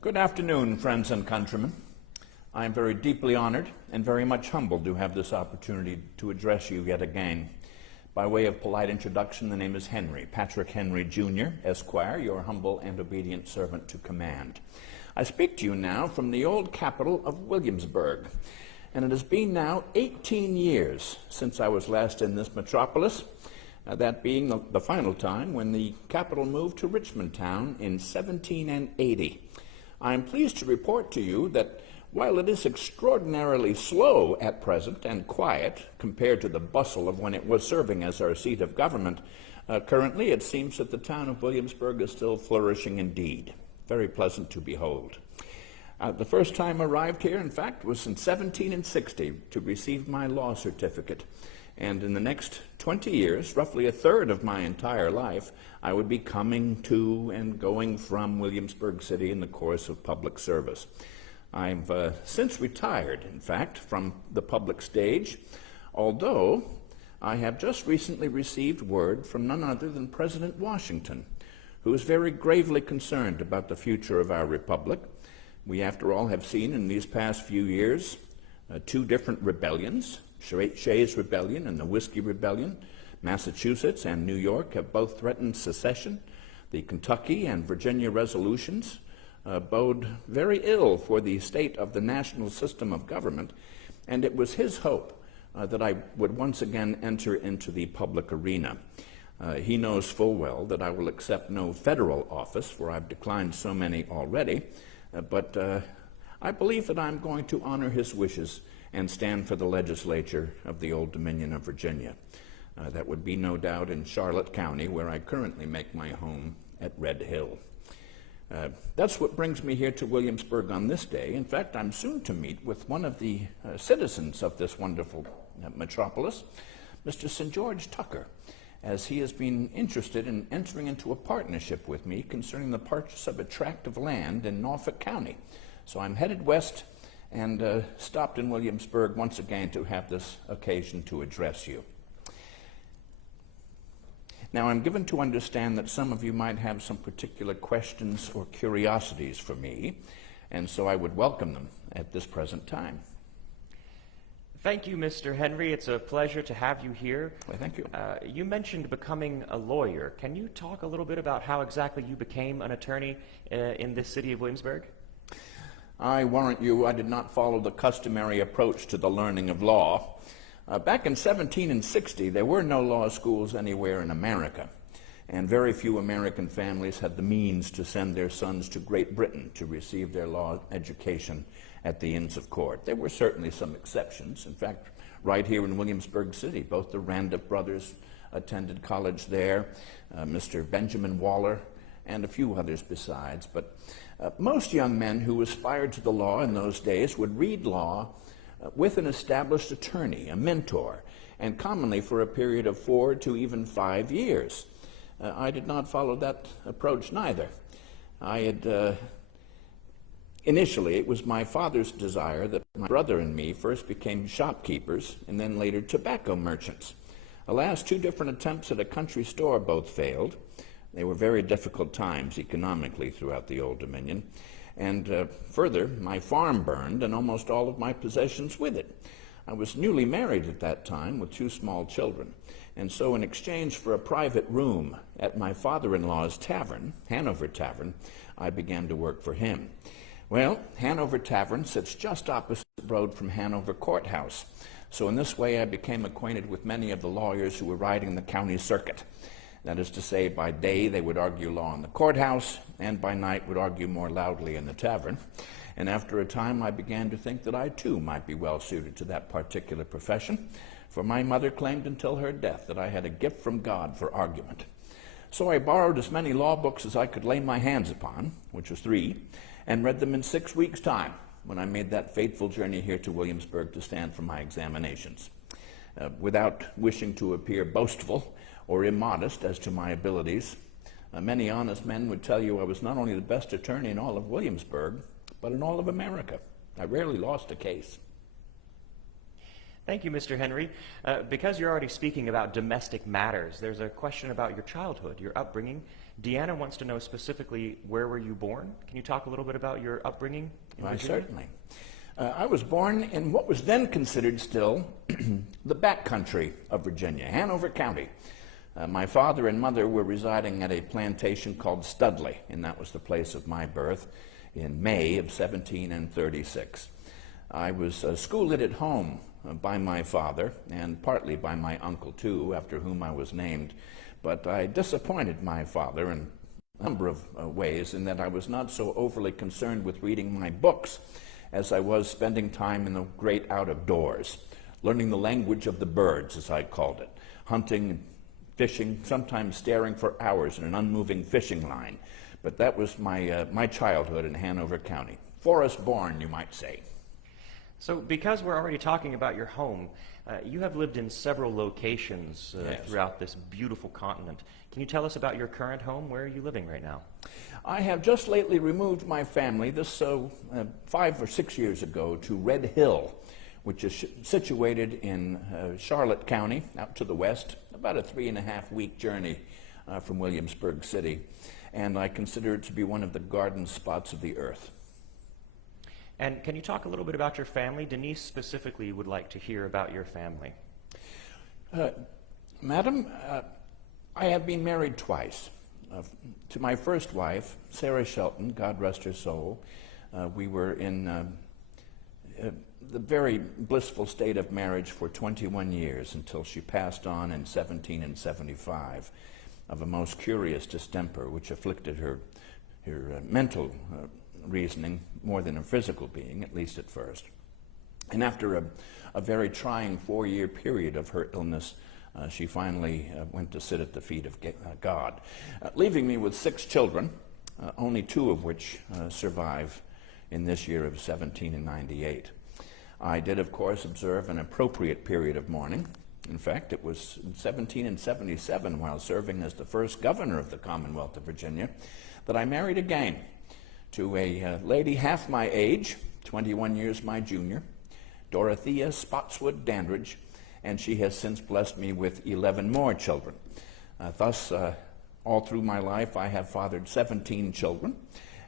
Good afternoon, friends and countrymen. I am very deeply honored and very much humbled to have this opportunity to address you yet again. By way of polite introduction, the name is Henry, Patrick Henry, Jr., Esquire, your humble and obedient servant to command. I speak to you now from the old capital of Williamsburg, and it has been now 18 years since I was last in this metropolis, that being the final time when the capital moved to Richmond Town in 1780. I am pleased to report to you that while it is extraordinarily slow at present and quiet compared to the bustle of when it was serving as our seat of government, currently it seems that the town of Williamsburg is still flourishing indeed. Very pleasant to behold. The first time I arrived here, in fact, was in 1760 to receive my law certificate. And in the next 20 years, roughly a third of my entire life, I would be coming to and going from Williamsburg City in the course of public service. I've since retired, in fact, from the public stage, although I have just recently received word from none other than President Washington, who is very gravely concerned about the future of our republic. We, after all, have seen in these past few years two different rebellions, Shays Rebellion and the Whiskey Rebellion. Massachusetts and New York have both threatened secession. The Kentucky and Virginia resolutions bode very ill for the state of the national system of government, and it was his hope that I would once again enter into the public arena. He knows full well that I will accept no federal office, for I've declined so many already, but I believe that I'm going to honor his wishes and stand for the legislature of the Old Dominion of Virginia. That would be no doubt in Charlotte County, where I currently make my home at Red Hill. That's what brings me here to Williamsburg on this day. In fact, I'm soon to meet with one of the citizens of this wonderful metropolis, Mr. St. George Tucker, as he has been interested in entering into a partnership with me concerning the purchase of a tract of land in Norfolk County. So I'm headed west and stopped in Williamsburg once again to have this occasion to address you. Now, I'm given to understand that some of you might have some particular questions or curiosities for me, and so I would welcome them at this present time. Thank you, Mr. Henry. It's a pleasure to have you here. Well, thank you. You mentioned becoming a lawyer. Can you talk a little bit about how exactly you became an attorney in this city of Williamsburg? I warrant you I did not follow the customary approach to the learning of law. Back in 1760, there were no law schools anywhere in America, and very few American families had the means to send their sons to Great Britain to receive their law education at the Inns of Court. There were certainly some exceptions. In fact, right here in Williamsburg City, both the Randolph brothers attended college there, Mr. Benjamin Waller, and a few others besides. But most young men who aspired to the law in those days would read law with an established attorney, a mentor, and commonly for a period of 4 to even 5 years. I did not follow that approach neither. Initially, it was my father's desire that my brother and me first became shopkeepers and then later tobacco merchants. Alas, 2 different attempts at a country store both failed. They were very difficult times economically throughout the Old Dominion. And further, my farm burned and almost all of my possessions with it. I was newly married at that time with 2 small children. And so in exchange for a private room at my father-in-law's tavern, Hanover Tavern, I began to work for him. Well, Hanover Tavern sits just opposite the road from Hanover Courthouse. So in this way, I became acquainted with many of the lawyers who were riding the county circuit. That is to say, by day they would argue law in the courthouse, and by night would argue more loudly in the tavern. And after a time, I began to think that I too might be well suited to that particular profession, for my mother claimed until her death that I had a gift from God for argument. So I borrowed as many law books as I could lay my hands upon, which was 3, and read them in 6 weeks' time when I made that fateful journey here to Williamsburg to stand for my examinations. Without wishing to appear boastful or immodest as to my abilities, many honest men would tell you I was not only the best attorney in all of Williamsburg, but in all of America. I rarely lost a case. Thank you, Mr. Henry. Because you're already speaking about domestic matters, there's a question about your childhood, your upbringing. Deanna wants to know specifically, where were you born? Can you talk a little bit about your upbringing in Why, Virginia? certainly. I was born in what was then considered still the backcountry of Virginia, Hanover County. My father and mother were residing at a plantation called Studley, and that was the place of my birth in May of 1736. I was schooled at home by my father, and partly by my uncle, too, after whom I was named. But I disappointed my father in a number of ways, in that I was not so overly concerned with reading my books as I was spending time in the great out-of-doors, learning the language of the birds, as I called it, hunting, fishing, sometimes staring for hours in an unmoving fishing line. But that was my childhood in Hanover County. Forest born, you might say. So because we're already talking about your home, you have lived in several locations Yes. throughout this beautiful continent. Can you tell us about your current home? Where are you living right now? I have just lately removed my family, 5 or 6 years ago, to Red Hill, which is situated in Charlotte County, out to the west, about a 3.5-week journey from Williamsburg City. And I consider it to be one of the garden spots of the earth. And can you talk a little bit about your family? Denise specifically would like to hear about your family. Madam, I have been married twice. To my first wife, Sarah Shelton, God rest her soul. We were in the very blissful state of marriage for 21 years until she passed on in 1775 of a most curious distemper which afflicted her mental reasoning more than her physical being, at least at first. And after a very trying 4-year period of her illness, she finally went to sit at the feet of God, leaving me with 6 children, only 2 of which survive in this year of 1798. I did, of course, observe an appropriate period of mourning. In fact, it was in 1777, while serving as the first governor of the Commonwealth of Virginia, that I married again to a lady half my age, 21 years my junior, Dorothea Spotswood Dandridge, and she has since blessed me with 11 more children. Thus, all through my life, I have fathered 17 children,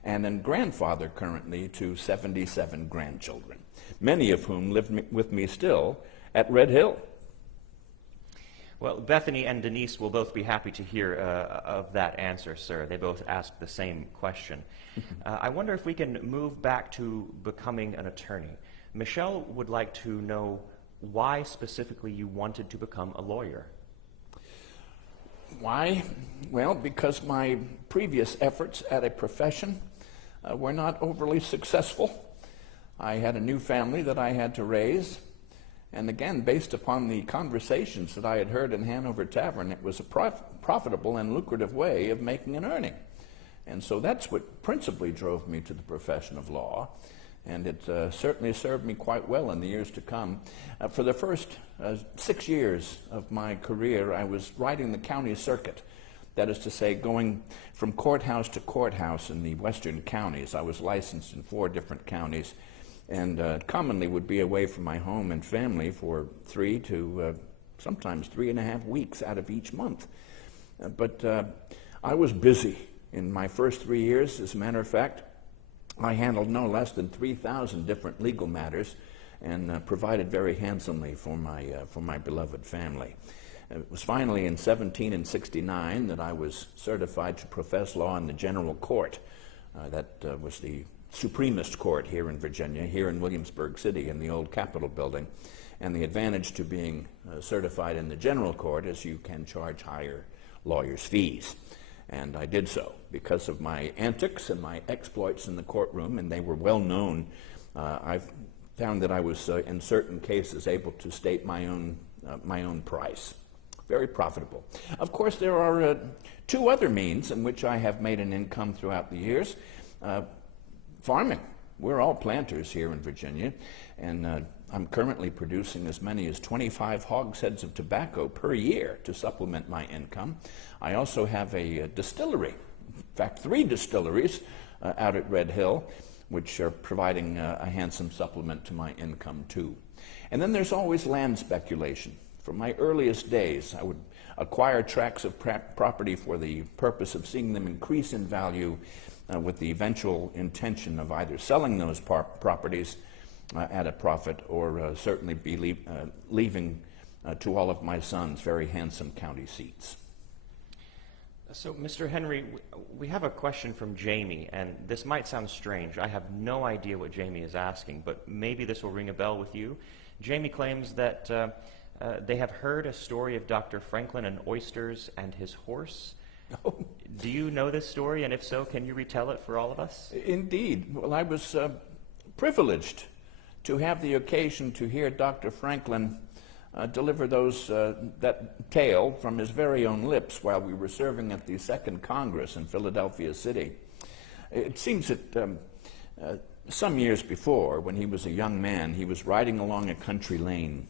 and am grandfather currently to 77 grandchildren, many of whom live with me still at Red Hill. Well, Bethany and Denise will both be happy to hear of that answer, sir. They both asked the same question. I wonder if we can move back to becoming an attorney. Michelle would like to know why specifically you wanted to become a lawyer. Why? Well, because my previous efforts at a profession were not overly successful. I had a new family that I had to raise. And again, based upon the conversations that I had heard in Hanover Tavern, it was a profitable and lucrative way of making an earning. And so that's what principally drove me to the profession of law. And it certainly served me quite well in the years to come. For the first 6 years of my career, I was riding the county circuit. That is to say, going from courthouse to courthouse in the western counties. I was licensed in 4 different counties, and commonly would be away from my home and family for 3 to sometimes 3.5 weeks out of each month. But I was busy in my first 3 years. As a matter of fact, I handled no less than 3,000 different legal matters and provided very handsomely for my beloved family. It was finally in 1769 that I was certified to profess law in the General Court. That was the supremest court here in Virginia, here in Williamsburg City in the old Capitol building. And the advantage to being certified in the General Court is you can charge higher lawyers' fees. And I did so because of my antics and my exploits in the courtroom, and they were well known. I found that I was, in certain cases, able to state my own price. Very profitable. Of course, there are 2 other means in which I have made an income throughout the years. Farming. We're all planters here in Virginia, and I'm currently producing as many as 25 hogsheads of tobacco per year to supplement my income. I also have a distillery, in fact 3 distilleries out at Red Hill, which are providing a handsome supplement to my income too. And then there's always land speculation. From my earliest days, I would acquire tracts of property for the purpose of seeing them increase in value with the eventual intention of either selling those properties at a profit or certainly be leaving to all of my sons very handsome county seats. So, Mr. Henry, we have a question from Jamie, and this might sound strange. I have no idea what Jamie is asking, but maybe this will ring a bell with you. Jamie claims that they have heard a story of Dr. Franklin and oysters and his horse. Oh. Do you know this story, and if so, can you retell it for all of us? Indeed. Well, I was privileged to have the occasion to hear Dr. Franklin deliver that tale from his very own lips while we were serving at the Second Congress in Philadelphia City. It seems that some years before, when he was a young man, he was riding along a country lane.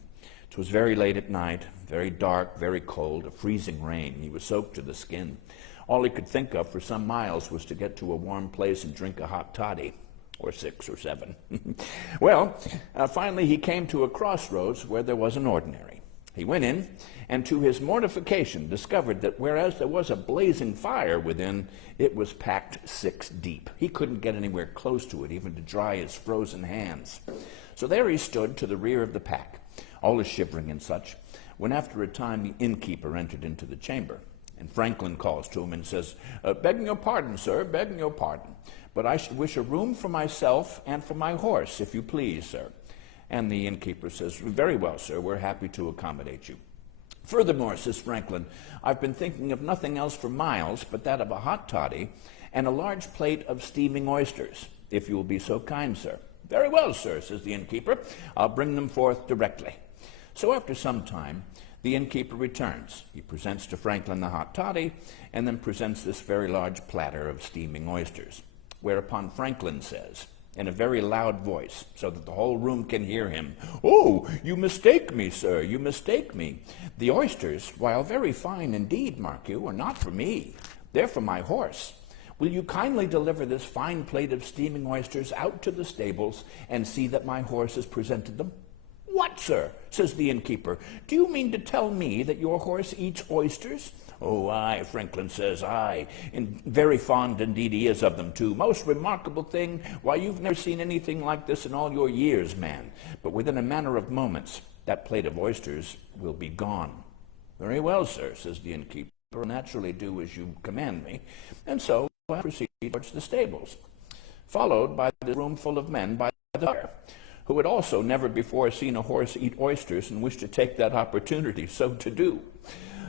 It was very late at night, very dark, very cold, a freezing rain. He was soaked to the skin. All he could think of for some miles was to get to a warm place and drink a hot toddy, or 6 or 7. Well, finally he came to a crossroads where there was an ordinary. He went in, and to his mortification discovered that whereas there was a blazing fire within, it was packed 6 deep. He couldn't get anywhere close to it, even to dry his frozen hands. So there he stood to the rear of the pack, all is shivering and such, when after a time the innkeeper entered into the chamber. And Franklin calls to him and says, "Begging your pardon, sir, begging your pardon, but I should wish a room for myself and for my horse, if you please, sir." And the innkeeper says, "Very well, sir, we're happy to accommodate you." "Furthermore," says Franklin, "I've been thinking of nothing else for miles but that of a hot toddy and a large plate of steaming oysters, if you will be so kind, sir." "Very well, sir," says the innkeeper, "I'll bring them forth directly." So after some time, the innkeeper returns. He presents to Franklin the hot toddy, and then presents this very large platter of steaming oysters. Whereupon Franklin says, in a very loud voice, so that the whole room can hear him, "Oh, you mistake me, sir, you mistake me. The oysters, while very fine indeed, mark you, are not for me. They're for my horse. Will you kindly deliver this fine plate of steaming oysters out to the stables and see that my horse has presented them?" "What, sir?" says the innkeeper. "Do you mean to tell me that your horse eats oysters?" "Oh, aye," Franklin says, "aye, and very fond indeed he is of them, too. Most remarkable thing. Why, you've never seen anything like this in all your years, man. But within a matter of moments, that plate of oysters will be gone." "Very well, sir," says the innkeeper, "I'll naturally do as you command me." And so I proceed towards the stables, followed by the room full of men by the fire, who had also never before seen a horse eat oysters and wished to take that opportunity so to do.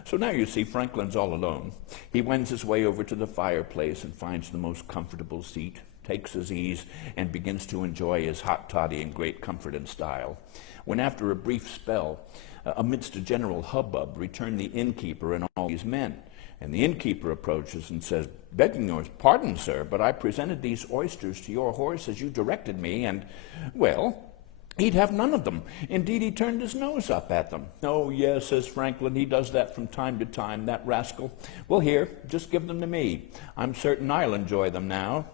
So now you see Franklin's all alone. He wends his way over to the fireplace and finds the most comfortable seat, takes his ease, and begins to enjoy his hot toddy in great comfort and style. When after a brief spell, amidst a general hubbub, return the innkeeper and all these men. And the innkeeper approaches and says, "Begging your pardon, sir, but I presented these oysters to your horse as you directed me, and, well, he'd have none of them. Indeed, he turned his nose up at them." "Oh, yes," says Franklin, "he does that from time to time, that rascal. Well, here, just give them to me. I'm certain I'll enjoy them now.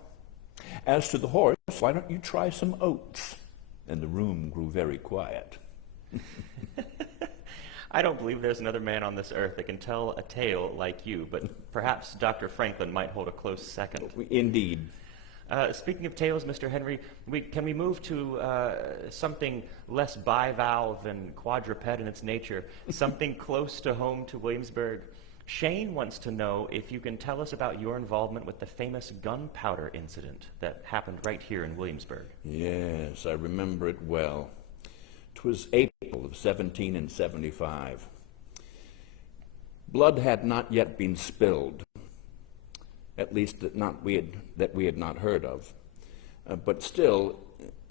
As to the horse, why don't you try some oats?" And the room grew very quiet. I don't believe there's another man on this earth that can tell a tale like you, but perhaps Dr. Franklin might hold a close second. Indeed. Speaking of tales, Mr. Henry, can we move to something less bivalve and quadruped in its nature, something close to home to Williamsburg? Shane wants to know if you can tell us about your involvement with the famous gunpowder incident that happened right here in Williamsburg. Yes, I remember it well. 'Twas April of 1775. Blood had not yet been spilled, at least that we had not heard of. But still,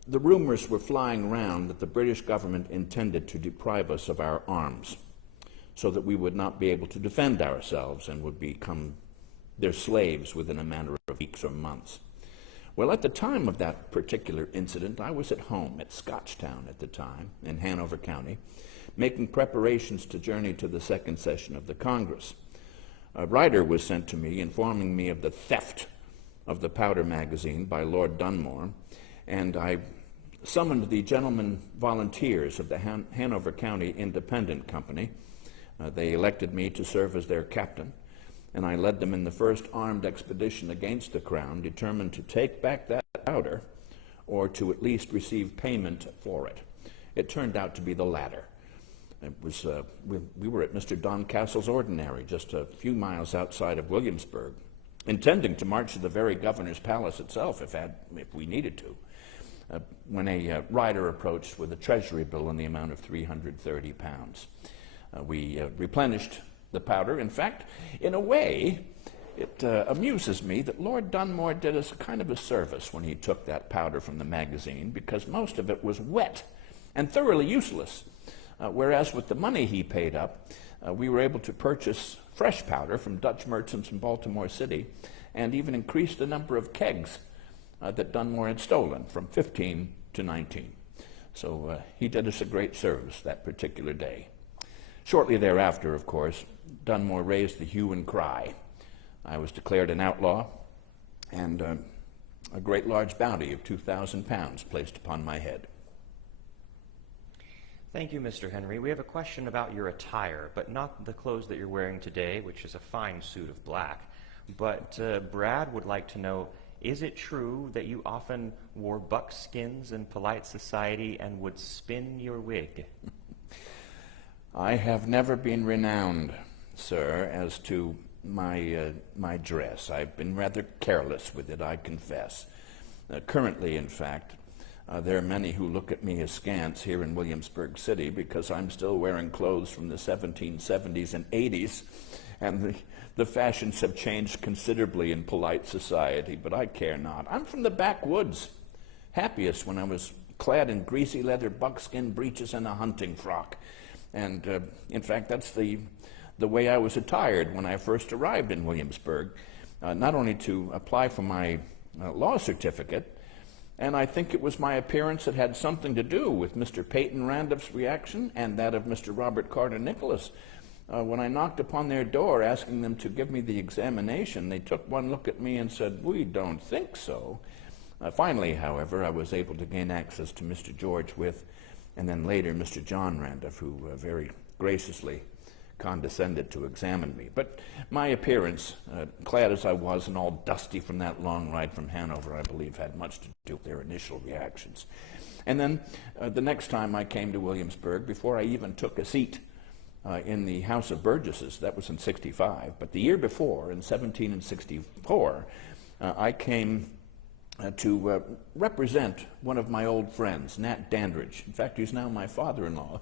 the rumors were flying round that the British government intended to deprive us of our arms, so that we would not be able to defend ourselves and would become their slaves within a matter of weeks or months. Well, at the time of that particular incident, I was at home at Scotchtown at the time, in Hanover County, making preparations to journey to the second session of the Congress. A writer was sent to me informing me of the theft of the powder magazine by Lord Dunmore, and I summoned the gentlemen volunteers of the Hanover County Independent Company. They elected me to serve as their captain, and I led them in the first armed expedition against the Crown, determined to take back that powder or to at least receive payment for it. It turned out to be the latter. It was, we were at Mr. Doncastle's ordinary, just a few miles outside of Williamsburg, intending to march to the very governor's palace itself if we needed to, when a rider approached with a treasury bill in the amount of 330 pounds. We replenished the powder. In fact, in a way, it amuses me that Lord Dunmore did us kind of a service when he took that powder from the magazine, because most of it was wet and thoroughly useless, whereas with the money he paid up, we were able to purchase fresh powder from Dutch merchants in Baltimore City and even increase the number of kegs that Dunmore had stolen from 15 to 19. So he did us a great service that particular day. Shortly thereafter, of course, Dunmore raised the hue and cry. I was declared an outlaw, and a great large bounty of 2,000 pounds placed upon my head. Thank you, Mr. Henry. We have a question about your attire, but not the clothes that you're wearing today, which is a fine suit of black. But Brad would like to know, is it true that you often wore buckskins in polite society and would spin your wig? I have never been renowned, sir, as to my dress. I've been rather careless with it, I confess. Currently, in fact, there are many who look at me askance here in Williamsburg City because I'm still wearing clothes from the 1770s and 80s, and the fashions have changed considerably in polite society, but I care not. I'm from the backwoods, happiest when I was clad in greasy leather buckskin breeches and a hunting frock. And in fact, that's the way I was attired when I first arrived in Williamsburg, not only to apply for my law certificate, and I think it was my appearance that had something to do with Mr. Peyton Randolph's reaction and that of Mr. Robert Carter Nicholas. When I knocked upon their door asking them to give me the examination, they took one look at me and said, "We don't think so." Finally, however, I was able to gain access to Mr. George Wythe, and then later Mr. John Randolph, who very graciously condescended to examine me. But my appearance, clad as I was and all dusty from that long ride from Hanover, I believe had much to do with their initial reactions. And then the next time I came to Williamsburg, before I even took a seat in the House of Burgesses, that was in 65, but the year before, in 17 and 64, I came to represent one of my old friends, Nat Dandridge. In fact, he's now my father-in-law.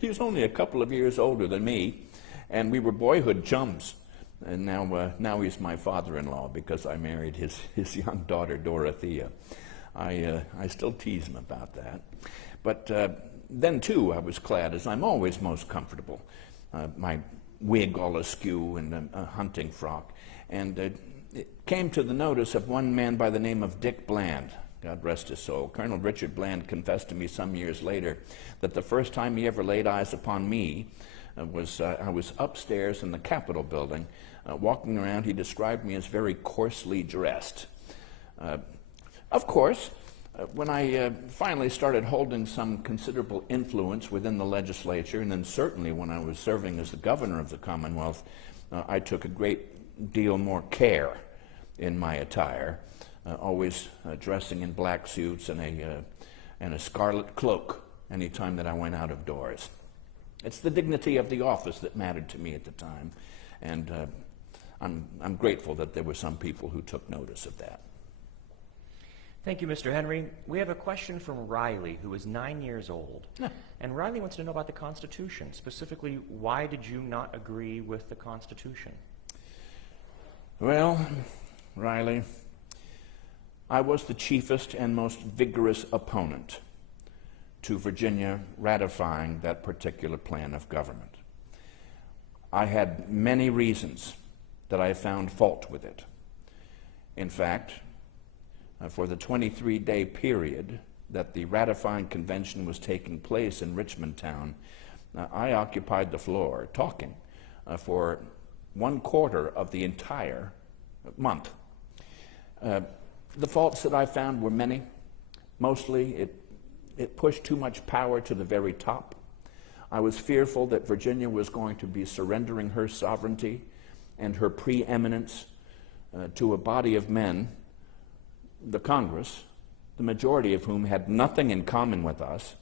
He's only a couple of years older than me, and we were boyhood chums. And now he's my father-in-law because I married his young daughter, Dorothea. I still tease him about that. But then, too, I was clad as I'm always most comfortable, my wig all askew and a hunting frock. And it came to the notice of one man by the name of Dick Bland, God rest his soul. Colonel Richard Bland confessed to me some years later that the first time he ever laid eyes upon me was I was upstairs in the Capitol building, walking around. He described me as very coarsely dressed. Of course, when I finally started holding some considerable influence within the legislature, and then certainly when I was serving as the governor of the Commonwealth, I took a great deal more care in my attire, always dressing in black suits and a scarlet cloak anytime that I went out of doors. It's the dignity of the office that mattered to me at the time, and I'm grateful that there were some people who took notice of that. Thank you, Mr. Henry. We have a question from Riley, who is 9 years old. And Riley wants to know about the Constitution. Specifically, why did you not agree with the Constitution? Well, Riley, I was the chiefest and most vigorous opponent to Virginia ratifying that particular plan of government. I had many reasons that I found fault with it. In fact, for the 23-day period that the ratifying convention was taking place in Richmond Town, I occupied the floor talking for 1/4 of the entire month. The faults that I found were many. Mostly it it pushed too much power to the very top. I was fearful that Virginia was going to be surrendering her sovereignty and her preeminence to a body of men, the Congress, the majority of whom had nothing in common with us,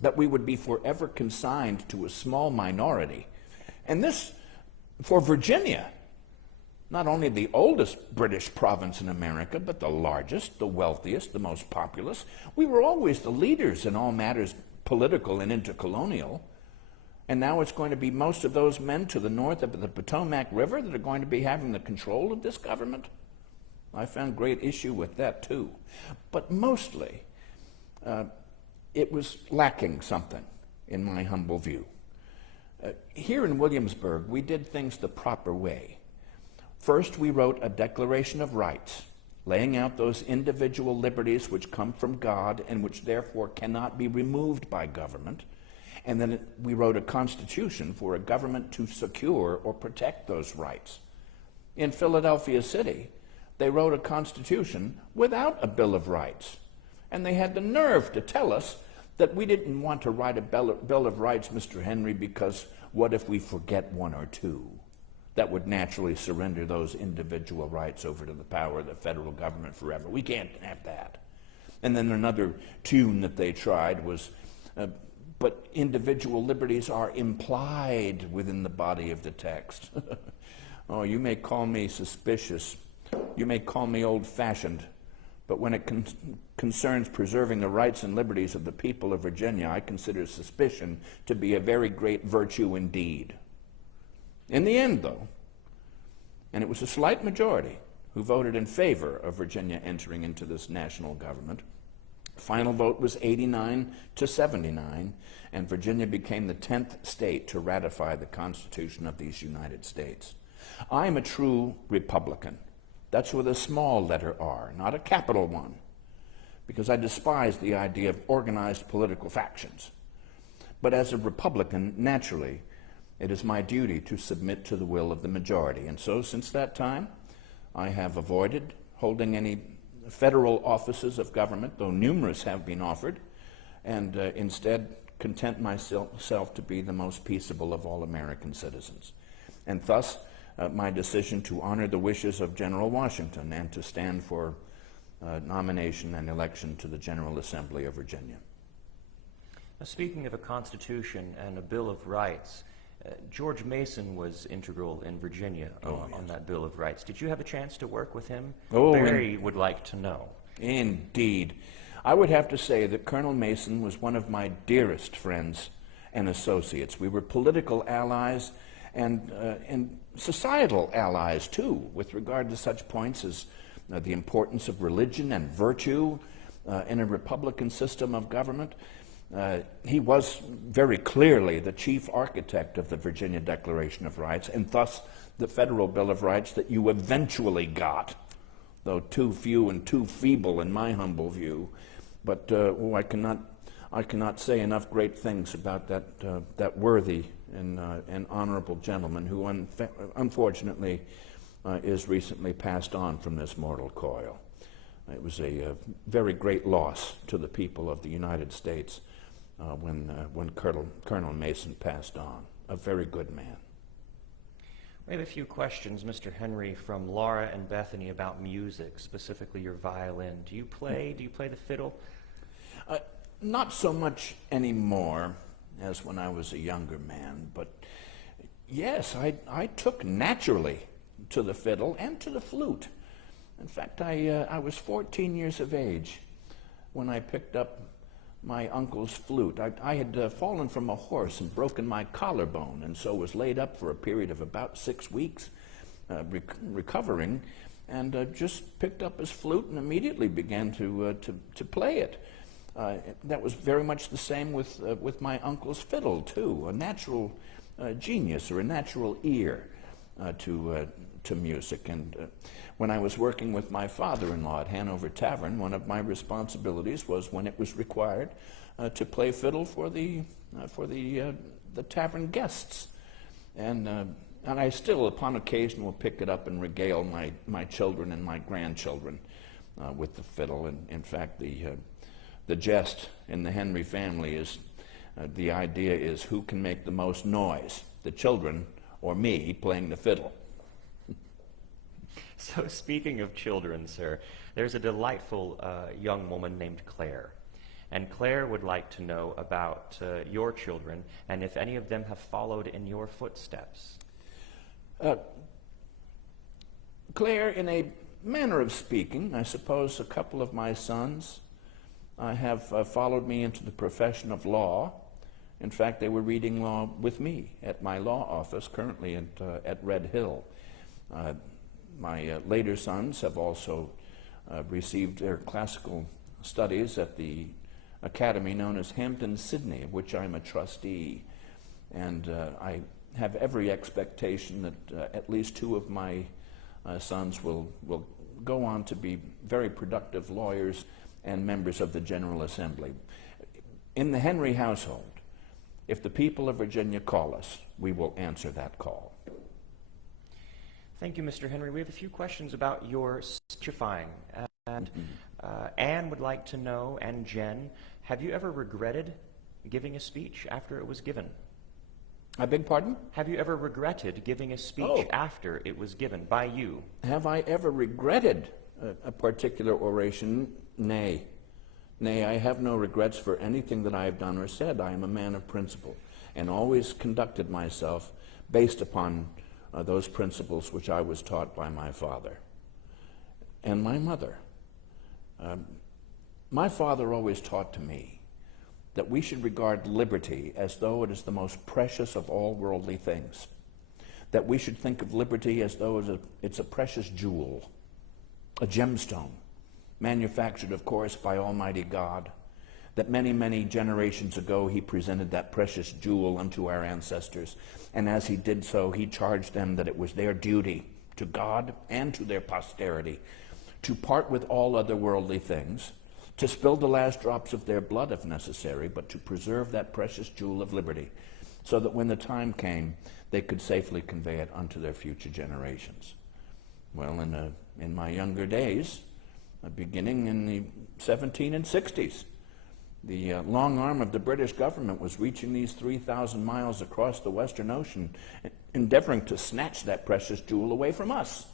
that we would be forever consigned to a small minority. And this, for Virginia, not only the oldest British province in America, but the largest, the wealthiest, the most populous. We were always the leaders in all matters political and intercolonial. And now it's going to be most of those men to the north of the Potomac River that are going to be having the control of this government. I found great issue with that too. But mostly, it was lacking something, in my humble view. Here in Williamsburg, we did things the proper way. First, we wrote a Declaration of Rights, laying out those individual liberties which come from God and which therefore cannot be removed by government. And then we wrote a constitution for a government to secure or protect those rights. In Philadelphia City, they wrote a constitution without a Bill of Rights. And they had the nerve to tell us that we didn't want to write a Bill of Rights, Mr. Henry, because what if we forget one or two? That would naturally surrender those individual rights over to the power of the federal government forever. We can't have that. And then another tune that they tried was, but individual liberties are implied within the body of the text. Oh, you may call me suspicious. You may call me old-fashioned. But when it concerns preserving the rights and liberties of the people of Virginia, I consider suspicion to be a very great virtue indeed. In the end, though, and it was a slight majority who voted in favor of Virginia entering into this national government, final vote was 89 to 79, and Virginia became the 10th state to ratify the Constitution of these United States. I am a true Republican. That's with a small letter R, not a capital one, because I despise the idea of organized political factions. But as a Republican, naturally, it is my duty to submit to the will of the majority. And so since that time, I have avoided holding any federal offices of government, though numerous have been offered, and instead content myself to be the most peaceable of all American citizens. And thus, my decision to honor the wishes of General Washington and to stand for nomination and election to the General Assembly of Virginia. Now, speaking of a Constitution and a Bill of Rights, George Mason was integral in Virginia on that Bill of Rights. Did you have a chance to work with him? Oh, Barry would like to know. Indeed. I would have to say that Colonel Mason was one of my dearest friends and associates. We were political allies and societal allies, too, with regard to such points as the importance of religion and virtue in a Republican system of government. He was very clearly the chief architect of the Virginia Declaration of Rights, and thus the Federal Bill of Rights that you eventually got, though too few and too feeble in my humble view. But I cannot say enough great things about that worthy and honorable gentleman who unfortunately is recently passed on from this mortal coil. It was a very great loss to the people of the United States when Colonel Mason passed on. A very good man. We have a few questions, Mr. Henry, from Laura and Bethany about music, specifically your violin. Do you play the fiddle? Not so much anymore as when I was a younger man, but yes, I took naturally to the fiddle and to the flute. In fact, I was 14 years of age when I picked up my uncle's flute. I had fallen from a horse and broken my collarbone, and so was laid up for a period of about 6 weeks, recovering, and just picked up his flute and immediately began to play it. That was very much the same with my uncle's fiddle too. A natural genius or a natural ear to music. And when I was working with my father-in-law at Hanover Tavern, one of my responsibilities was, when it was required, to play fiddle for the tavern guests. And I still, upon occasion, will pick it up and regale my children and my grandchildren with the fiddle. And in fact, The jest in the Henry family is, the idea is who can make the most noise, the children or me playing the fiddle. So speaking of children, sir, there's a delightful young woman named Claire. And Claire would like to know about your children and if any of them have followed in your footsteps. Claire, in a manner of speaking, I suppose a couple of my sons have followed me into the profession of law. In fact, they were reading law with me at my law office currently at Red Hill. My later sons have also received their classical studies at the academy known as Hampton-Sydney, of which I'm a trustee. And I have every expectation that at least two of my sons will go on to be very productive lawyers and members of the General Assembly. In the Henry household, if the people of Virginia call us, we will answer that call. Thank you, Mr. Henry. We have a few questions about your speechifying. And Anne would like to know, and Jen, have you ever regretted giving a speech after it was given? I beg pardon? Have you ever regretted giving a speech after it was given by you? Have I ever regretted a particular oration? Nay. Nay, I have no regrets for anything that I have done or said. I am a man of principle and always conducted myself based upon those principles which I was taught by my father and my mother. My father always taught to me that we should regard liberty as though it is the most precious of all worldly things, that we should think of liberty as though it's a precious jewel, a gemstone, manufactured, of course, by Almighty God, that many, many generations ago he presented that precious jewel unto our ancestors, and as he did so, he charged them that it was their duty to God and to their posterity to part with all other worldly things, to spill the last drops of their blood if necessary, but to preserve that precious jewel of liberty, so that when the time came, they could safely convey it unto their future generations. Well, in my younger days, beginning in the 1760s, the long arm of the British government was reaching these 3,000 miles across the Western Ocean, endeavoring to snatch that precious jewel away from us.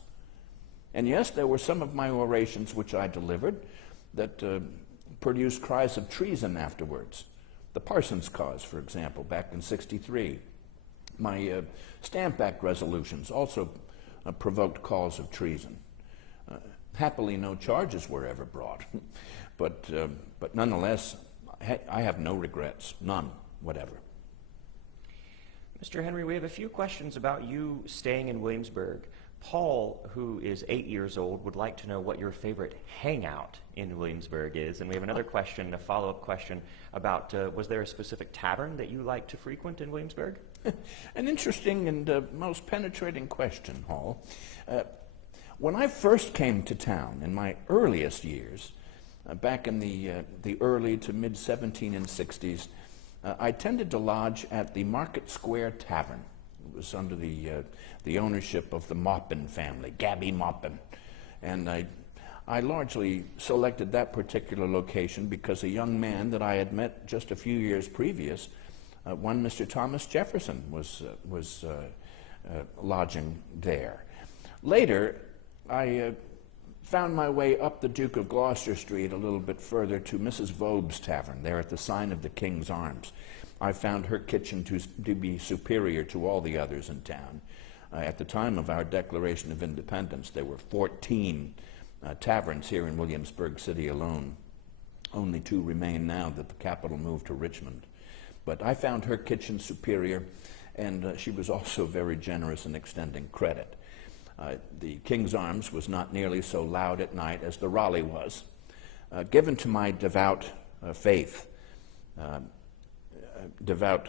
And yes, there were some of my orations which I delivered that produced cries of treason afterwards. The Parsons Cause, for example, back in '63. My Stamp Act resolutions also provoked calls of treason. Happily, no charges were ever brought, but nonetheless, I have no regrets, none, whatever. Mr. Henry, we have a few questions about you staying in Williamsburg. Paul, who is 8 years old, would like to know what your favorite hangout in Williamsburg is. And we have another question, a follow-up question about, was there a specific tavern that you like to frequent in Williamsburg? An interesting and most penetrating question, Hall. When I first came to town in my earliest years, back in the early to mid-1760s, I tended to lodge at the Market Square Tavern. It was under the ownership of the Maupin family, Gabby Maupin. And I largely selected that particular location because a young man that I had met just a few years previous, one Mr. Thomas Jefferson, was lodging there. Later, I found my way up the Duke of Gloucester Street a little bit further to Mrs. Vobe's Tavern, there at the sign of the King's Arms. I found her kitchen to be superior to all the others in town. At the time of our Declaration of Independence, there were 14 taverns here in Williamsburg City alone. Only 2 remain now that the capital moved to Richmond. But I found her kitchen superior, and she was also very generous in extending credit. The King's Arms was not nearly so loud at night as the Raleigh was. Given to my devout faith, devout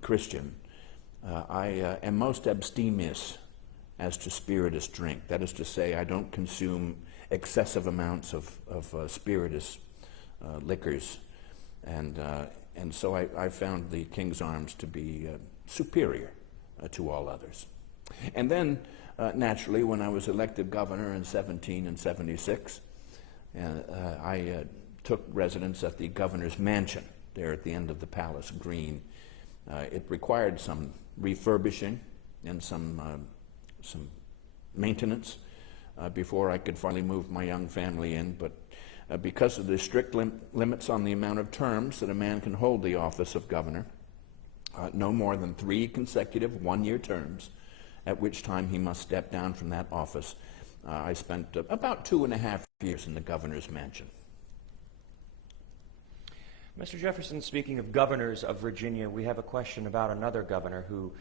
Christian, I am most abstemious as to spirituous drink. That is to say, I don't consume excessive amounts of spirituous liquors, and so I found the King's Arms to be superior to all others. And then, naturally, when I was elected governor in 17 and 76, I took residence at the governor's mansion there at the end of the Palace Green. It required some refurbishing and some maintenance before I could finally move my young family in, but because of the strict limits on the amount of terms that a man can hold the office of governor, no more than 3 consecutive one-year terms, at which time he must step down from that office. I spent about 2.5 years in the governor's mansion. Mr. Jefferson, speaking of governors of Virginia, we have a question about another governor who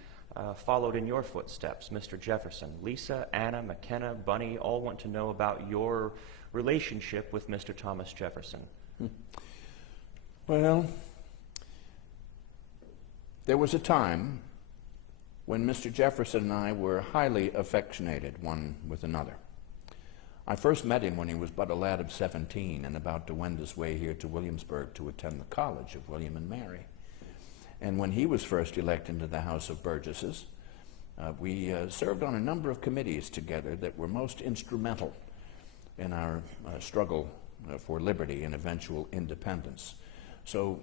followed in your footsteps, Mr. Jefferson. Lisa, Anna, McKenna, Bunny all want to know about your relationship with Mr. Thomas Jefferson. Well, there was a time when Mr. Jefferson and I were highly affectionated one with another. I first met him when he was but a lad of 17 and about to wend his way here to Williamsburg to attend the college of William and Mary. And when he was first elected into the House of Burgesses, we served on a number of committees together that were most instrumental in our struggle for liberty and eventual independence. So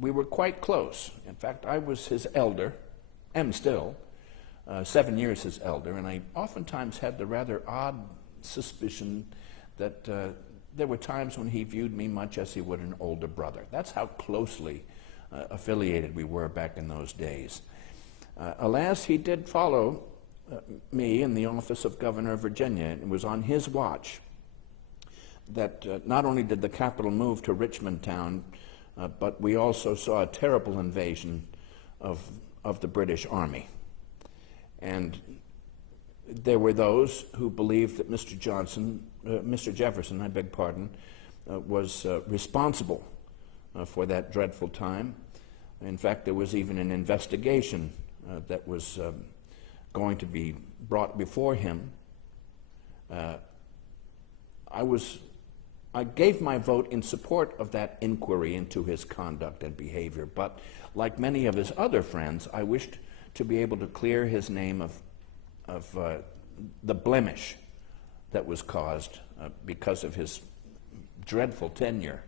we were quite close. In fact, I was his elder, am still, 7 years his elder, and I oftentimes had the rather odd suspicion that there were times when he viewed me much as he would an older brother. That's how closely affiliated we were back in those days. Alas, he did follow me in the office of governor of Virginia. It was on his watch that not only did the capital move to Richmond town, but we also saw a terrible invasion of the British Army. And there were those who believed that Mr. Jefferson, I beg pardon, was responsible for that dreadful time. In fact, there was even an investigation that was going to be brought before him. I gave my vote in support of that inquiry into his conduct and behavior, but like many of his other friends, I wished to be able to clear his name of the blemish that was caused because of his dreadful tenure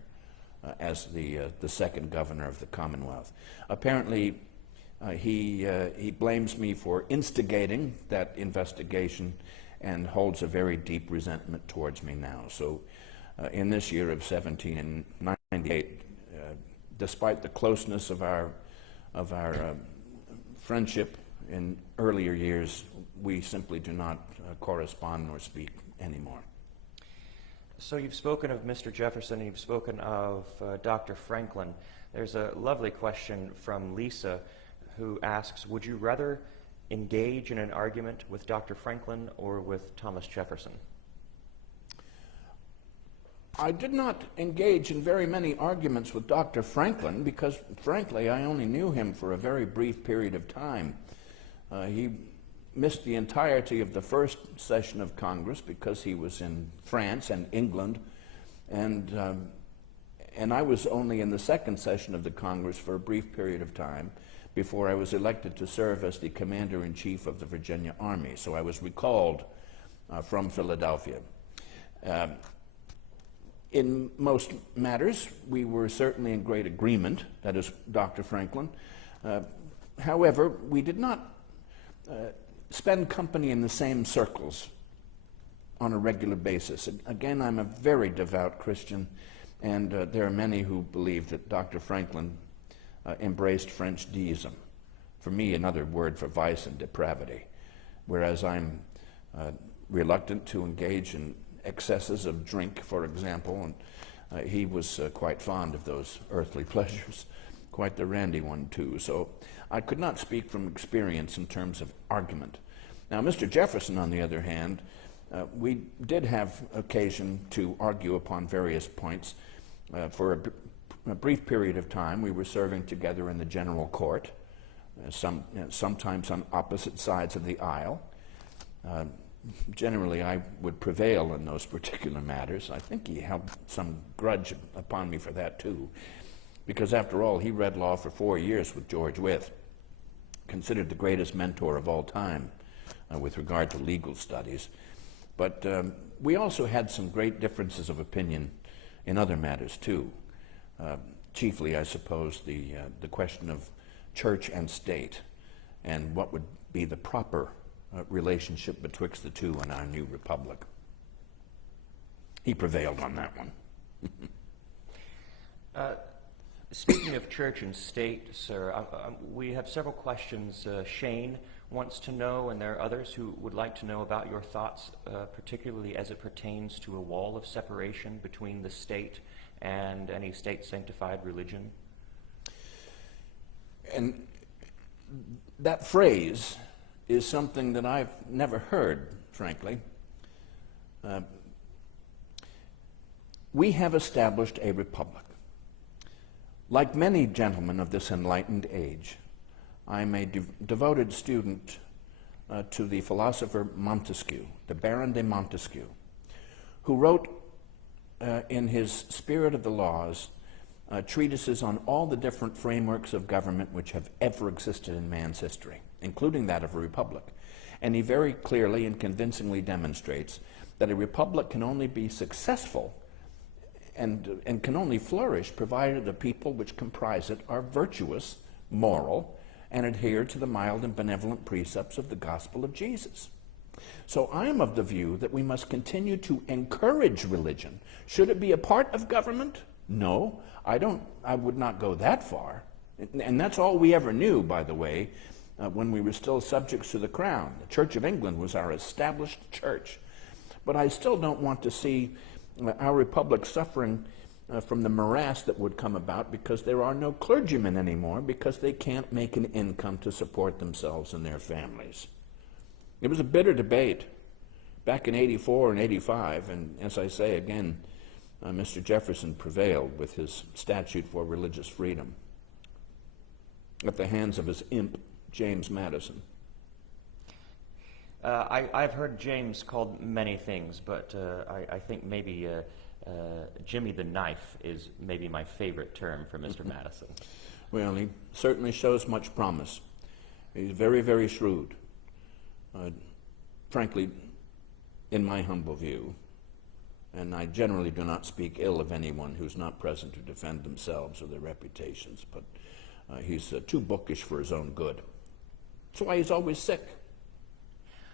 as the second governor of the Commonwealth. Apparently, he blames me for instigating that investigation and holds a very deep resentment towards me now. So in this year of 1798, despite the closeness of our friendship in earlier years, we simply do not correspond nor speak anymore. So you've spoken of Mr. Jefferson, and you've spoken of Dr. Franklin. There's a lovely question from Lisa who asks, would you rather engage in an argument with Dr. Franklin or with Thomas Jefferson? I did not engage in very many arguments with Dr. Franklin because, frankly, I only knew him for a very brief period of time. He missed the entirety of the first session of Congress because he was in France and England, and I was only in the second session of the Congress for a brief period of time before I was elected to serve as the Commander-in-Chief of the Virginia Army. So I was recalled from Philadelphia. In most matters, we were certainly in great agreement, that is, Dr. Franklin. However, we did not spend company in the same circles on a regular basis. Again, I'm a very devout Christian, and there are many who believe that Dr. Franklin embraced French deism. For me, another word for vice and depravity, whereas I'm reluctant to engage in excesses of drink, for example, and he was quite fond of those earthly pleasures, quite the randy one too. So I could not speak from experience in terms of argument. Now, Mr. Jefferson, on the other hand, we did have occasion to argue upon various points. For a brief period of time, we were serving together in the General Court, sometimes on opposite sides of the aisle. Generally, I would prevail in those particular matters. I think he held some grudge upon me for that, too, because, after all, he read law for 4 years with George Wythe, considered the greatest mentor of all time with regard to legal studies. But we also had some great differences of opinion in other matters too. Chiefly, I suppose, the question of church and state, and what would be the proper relationship betwixt the two in our new republic. He prevailed on that one. Speaking of church and state, sir, we have several questions. Shane wants to know, and there are others who would like to know about your thoughts, particularly as it pertains to a wall of separation between the state and any state-sanctified religion. And that phrase is something that I've never heard, frankly. We have established a republic. Like many gentlemen of this enlightened age, I'm a devoted student to the philosopher Montesquieu, the Baron de Montesquieu, who wrote in his Spirit of the Laws treatises on all the different frameworks of government which have ever existed in man's history, including that of a republic. And he very clearly and convincingly demonstrates that a republic can only be successful and can only flourish provided the people which comprise it are virtuous, moral, and adhere to the mild and benevolent precepts of the gospel of Jesus. So I am of the view that we must continue to encourage religion. Should it be a part of government? No, I would not go that far. And that's all we ever knew, by the way, when we were still subjects to the crown. The Church of England was our established church. But I still don't want to see our republic suffering from the morass that would come about because there are no clergymen anymore because they can't make an income to support themselves and their families. It was a bitter debate back in 84 and 85, and as I say again, Mr. Jefferson prevailed with his statute for religious freedom at the hands of his imp, James Madison. I've heard James called many things, but I think maybe Jimmy the Knife is maybe my favorite term for Mr. Madison. Well, he certainly shows much promise. He's very, very shrewd. Frankly, in my humble view, and I generally do not speak ill of anyone who's not present to defend themselves or their reputations, but he's too bookish for his own good. That's why he's always sick.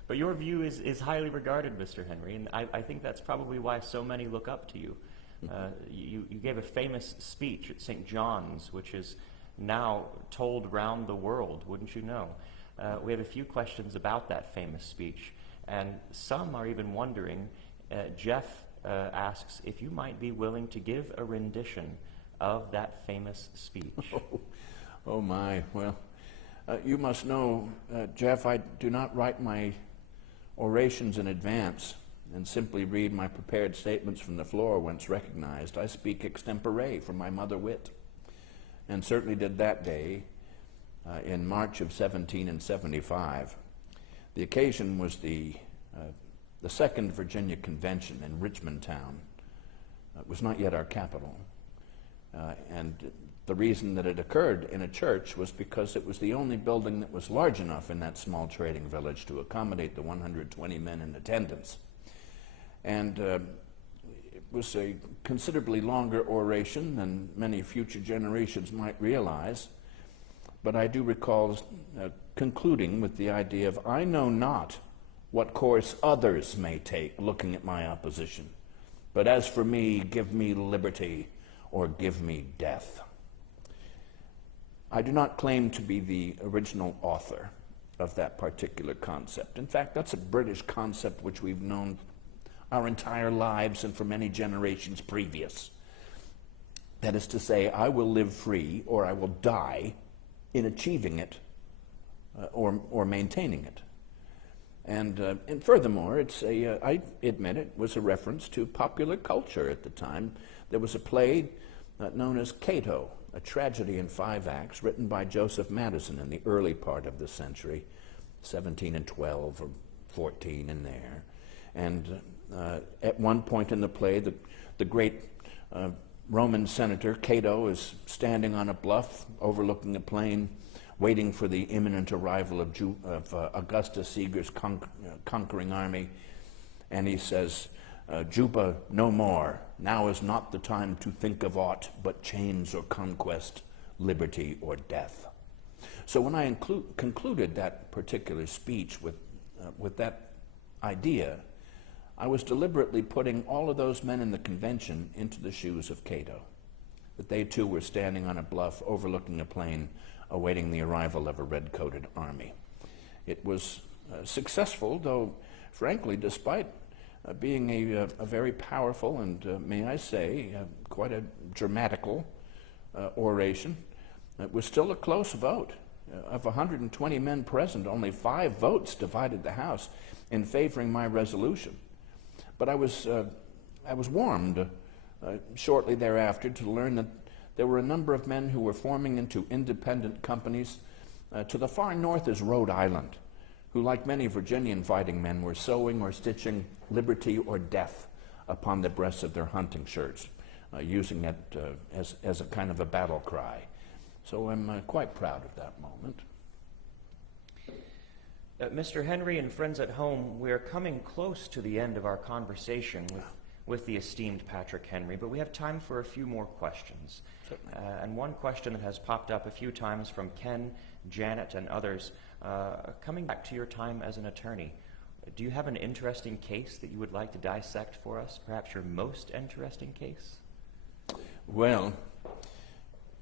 But your view is highly regarded, Mr. Henry, and I think that's probably why so many look up to you. You gave a famous speech at St. John's, which is now told round the world, wouldn't you know? We have a few questions about that famous speech, and some are even wondering, Jeff asks if you might be willing to give a rendition of that famous speech. Oh my, well, you must know, Jeff, I do not write my orations in advance and simply read my prepared statements from the floor whence recognized. I speak extempore from my mother wit, and certainly did that day in March of 1775. The occasion was the Second Virginia Convention in Richmond Town. It was not yet our capital, and the reason that it occurred in a church was because it was the only building that was large enough in that small trading village to accommodate the 120 men in attendance. And it was a considerably longer oration than many future generations might realize, but I do recall concluding with the idea of, I know not what course others may take looking at my opposition, but as for me, give me liberty or give me death. I do not claim to be the original author of that particular concept. In fact, that's a British concept which we've known our entire lives and for many generations previous. That is to say, I will live free or I will die in achieving it or maintaining it. And furthermore, I admit it was a reference to popular culture at the time. There was a play known as Cato, a tragedy in 5 acts written by Joseph Madison in the early part of the century, 17 and 12 or 14 in there. And at one point in the play, the great Roman senator Cato is standing on a bluff overlooking a plain, waiting for the imminent arrival of Augustus Caesar's conquering army. And he says, Juba no more. Now is not the time to think of aught but chains or conquest, liberty or death. So when I concluded that particular speech with that idea, I was deliberately putting all of those men in the convention into the shoes of Cato, that they too were standing on a bluff overlooking a plain, awaiting the arrival of a red-coated army. It was successful, though, frankly, despite being a very powerful and, may I say, quite a dramatical oration, it was still a close vote. Of 120 men present, only 5 votes divided the House in favoring my resolution. But I was warned shortly thereafter to learn that there were a number of men who were forming into independent companies. To the far north is Rhode Island, who, like many Virginian fighting men, were sewing or stitching liberty or death upon the breasts of their hunting shirts, using it as a kind of a battle cry. So I'm quite proud of that moment. Mr. Henry and friends at home, we're coming close to the end of our conversation with the esteemed Patrick Henry, but we have time for a few more questions. And one question that has popped up a few times from Ken, Janet, and others, coming back to your time as an attorney, do you have an interesting case that you would like to dissect for us? Perhaps your most interesting case? Well,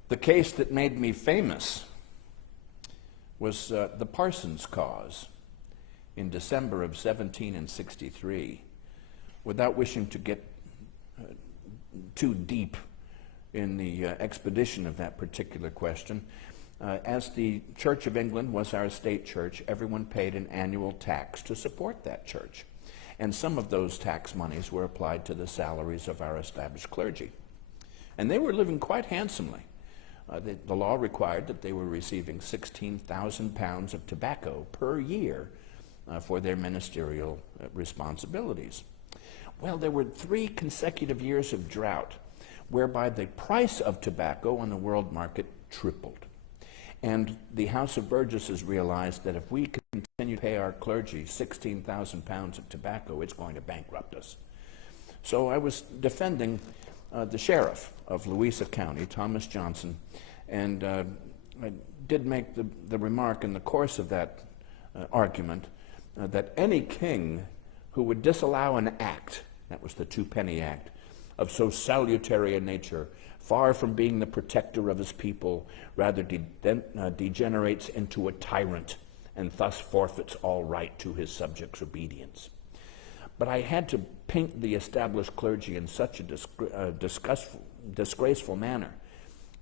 the case that made me famous was the Parsons Cause in December of 1763. Without wishing to get too deep in the expedition of that particular question, as the Church of England was our state church, everyone paid an annual tax to support that church. And some of those tax monies were applied to the salaries of our established clergy. And they were living quite handsomely. The law required that they were receiving 16,000 pounds of tobacco per year for their ministerial responsibilities. Well, there were 3 consecutive years of drought whereby the price of tobacco on the world market tripled. And the House of Burgesses realized that if we continue to pay our clergy 16,000 pounds of tobacco, it's going to bankrupt us. So I was defending the sheriff of Louisa County, Thomas Johnson, and I did make the remark in the course of that argument that any king who would disallow an act, that was the Twopenny Act, of so salutary a nature, far from being the protector of his people, rather degenerates into a tyrant and thus forfeits all right to his subjects' obedience. But I had to paint the established clergy in such a disgraceful manner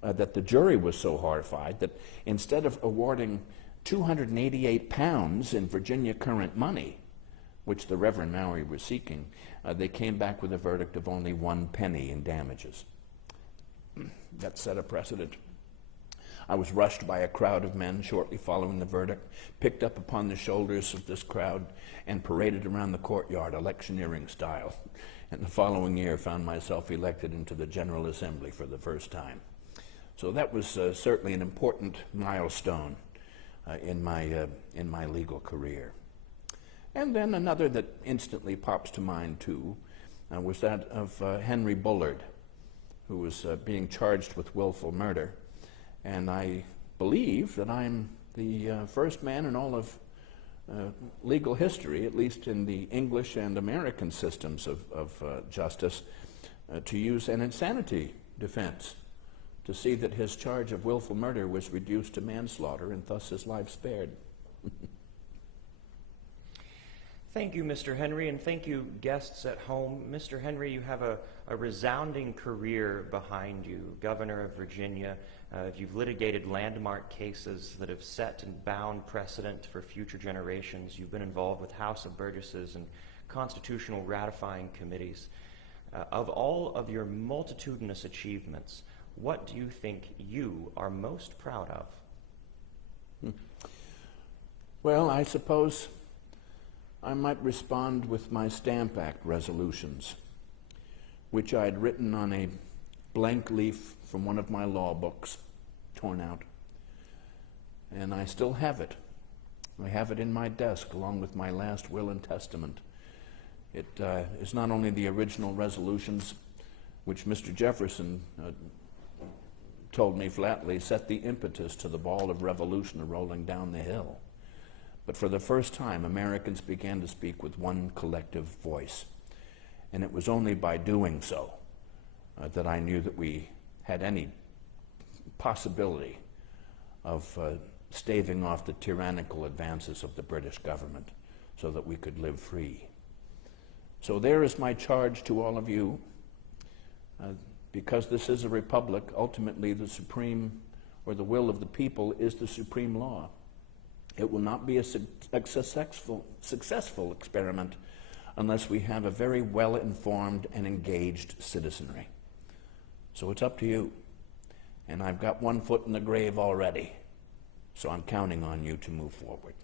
that the jury was so horrified that instead of awarding 288 pounds in Virginia current money, which the Reverend Maury was seeking, they came back with a verdict of only 1 penny in damages. That set a precedent. I was rushed by a crowd of men shortly following the verdict, picked up upon the shoulders of this crowd, and paraded around the courtyard, electioneering style. And the following year found myself elected into the General Assembly for the first time. So that was certainly an important milestone in my legal career. And then another that instantly pops to mind too was that of Henry Bullard, who was being charged with willful murder. And I believe that I'm the first man in all of legal history, at least in the English and American systems of justice, to use an insanity defense to see that his charge of willful murder was reduced to manslaughter and thus his life spared. Thank you, Mr. Henry, and thank you, guests at home. Mr. Henry, you have a resounding career behind you, Governor of Virginia. You've litigated landmark cases that have set and bound precedent for future generations. You've been involved with House of Burgesses and constitutional ratifying committees. Of all of your multitudinous achievements, what do you think you are most proud of? Well, I suppose I might respond with my Stamp Act resolutions, which I had written on a blank leaf from one of my law books, torn out. And I still have it. I have it in my desk along with my last will and testament. It is not only the original resolutions, which Mr. Jefferson told me flatly set the impetus to the ball of revolution rolling down the hill, but for the first time, Americans began to speak with one collective voice. And it was only by doing so that I knew that we had any possibility of staving off the tyrannical advances of the British government so that we could live free. So there is my charge to all of you. Because this is a republic, ultimately the supreme, or the will of the people, is the supreme law. It will not be a successful experiment unless we have a very well-informed and engaged citizenry. So it's up to you. And I've got one foot in the grave already, so I'm counting on you to move forward.